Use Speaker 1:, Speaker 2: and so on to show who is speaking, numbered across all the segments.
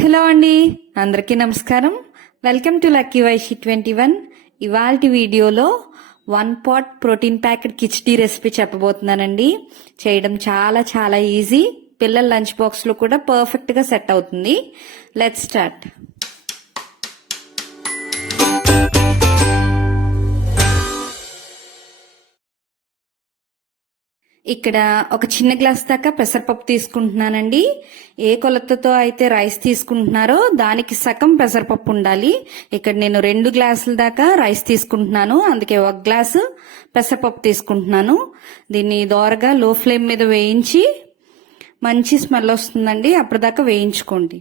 Speaker 1: Hello అండి అందరికీ నమస్కారం. Welcome to lucky వైషి twenty one ఇవాల్టి వీడియోలో one pot protein packet khichdi recipe చెప్పబోతున్నానండి. చేయడం చాలా చాలా ఈజీ పిల్లల లంచ్ బాక్స్లో కూడా పర్ఫెక్ట్గా సెట్ అవుతుంది. లెట్ స్టార్ట్ ఇక్కడ ఒక చిన్న గ్లాస్ దాకా పెసరపప్పు తీసుకుంటున్నానండి. ఏ కొలతతో అయితే రైస్ తీసుకుంటున్నారో దానికి సగం పెసరపప్పు ఉండాలి. ఇక్కడ నేను రెండు గ్లాసుల దాకా రైస్ తీసుకుంటున్నాను. అందుకే ఒక గ్లాసు పెసరపప్పు తీసుకుంటున్నాను. దీన్ని దోరగా లో ఫ్లేమ్ మీద వేయించి మంచి స్మెల్ వస్తుందండి. అప్పటిదాకా వేయించుకోండి.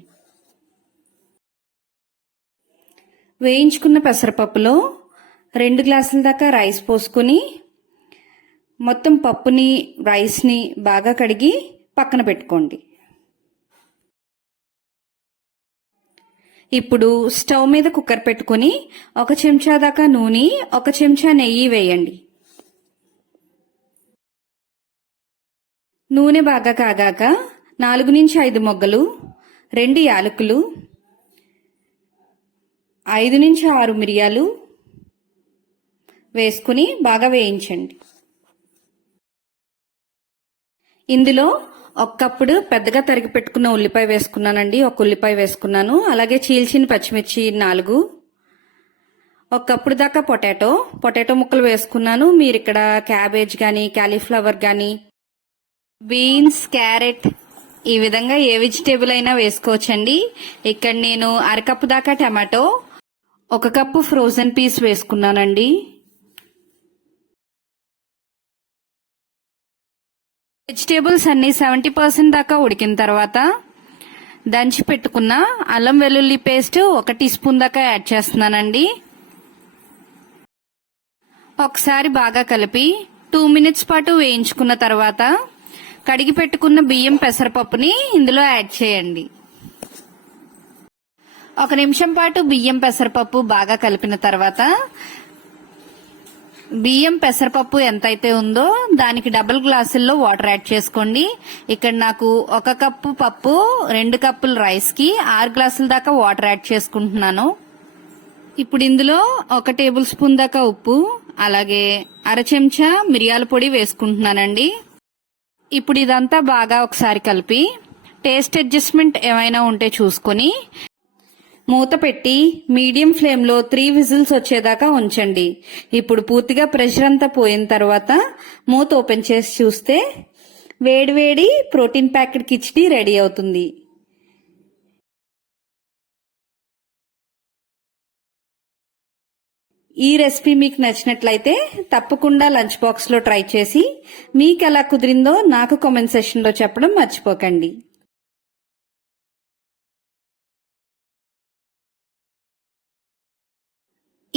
Speaker 1: వేయించుకున్న పెసరపప్పులో రెండు గ్లాసుల దాకా రైస్ పోసుకొని మొత్తం పప్పుని రైస్ని బాగా కడిగి పక్కన పెట్టుకోండి. ఇప్పుడు స్టవ్ మీద కుక్కర్ పెట్టుకుని ఒక చెంచా దాకా నూనె ఒక చెంచా నెయ్యి వేయండి. నూనె బాగా కాగాక నాలుగు నుంచి ఐదు మొగ్గలు రెండు యాలకులు ఐదు నుంచి ఆరు మిరియాలు వేసుకుని బాగా వేయించండి. ఇందులో ఒక్కప్పుడు పెద్దగా తరిగి పెట్టుకున్న ఉల్లిపాయ వేసుకున్నానండి. ఒక ఉల్లిపాయ వేసుకున్నాను. అలాగే చీల్చిన పచ్చిమిర్చి నాలుగు. ఒకప్పుడు దాకా పొటాటో. పొటాటో ముక్కలు వేసుకున్నాను. మీరు ఇక్కడ క్యాబేజ్ కానీ క్యాలీఫ్లవర్ కానీ బీన్స్ క్యారెట్ ఈ విధంగా ఏ వెజిటేబుల్ అయినా వేసుకోవచ్చండి. ఇక్కడ నేను అరకప్పు దాకా టమాటో ఒక కప్పు ఫ్రోజన్ పీస్ వేసుకున్నానండి. వెజిటేబుల్స్ అన్ని సెవెంటీ పర్సెంట్ దాకా ఉడికిన తర్వాత దంచి పెట్టుకున్న అల్లం వెల్లుల్లి పేస్ట్ ఒక టీ స్పూన్ దాకా యాడ్ చేస్తున్నానండి. ఒకసారి బాగా కలిపి టూ మినిట్స్ పాటు వేయించుకున్న తర్వాత కడిగి పెట్టుకున్న బియ్యం పెసరపప్పుని ఇందులో యాడ్ చేయండి. ఒక నిమిషం పాటు బియ్యం పెసరపప్పు బాగా కలిపిన తర్వాత బియ్యం పెసరపప్పు ఎంతైతే ఉందో దానికి డబుల్ గ్లాసుల్లో వాటర్ యాడ్ చేసుకోండి. ఇక్కడ నాకు ఒక కప్పు పప్పు రెండు కప్పుల రైస్కి ఆరు గ్లాసుల దాకా వాటర్ యాడ్ చేసుకుంటున్నాను. ఇప్పుడు ఇందులో ఒక టేబుల్ స్పూన్ దాకా ఉప్పు అలాగే అర చెంచా మిరియాల పొడి వేసుకుంటున్నానండి. ఇప్పుడు ఇదంతా బాగా ఒకసారి కలిపి టేస్ట్ అడ్జస్ట్మెంట్ ఏమైనా ఉంటే చూసుకొని మూత పెట్టి మీడియం ఫ్లేమ్లో త్రీ విజిల్స్ వచ్చేదాకా ఉంచండి. ఇప్పుడు పూర్తిగా ప్రెషర్ అంతా పోయిన తర్వాత మూత ఓపెన్ చేసి చూస్తే వేడివేడి ప్రోటీన్ ప్యాకెట్ కిచడీ రెడీ అవుతుంది. ఈ రెసిపీ మీకు నచ్చినట్లయితే తప్పకుండా లంచ్ బాక్స్లో ట్రై చేసి మీకు ఎలా కుదిరిందో నాకు కామెంట్ సెషన్లో చెప్పడం మర్చిపోకండి.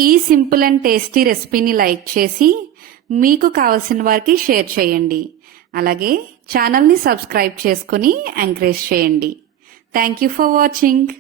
Speaker 1: ఈ సింపుల్ అండ్ టేస్టీ రెసిపీని లైక్ చేసి మీకు కావలసిన వారికి షేర్ చేయండి. అలాగే ఛానల్ని సబ్స్క్రైబ్ చేసుకుని ఎంకరేజ్ చేయండి. Thank you for watching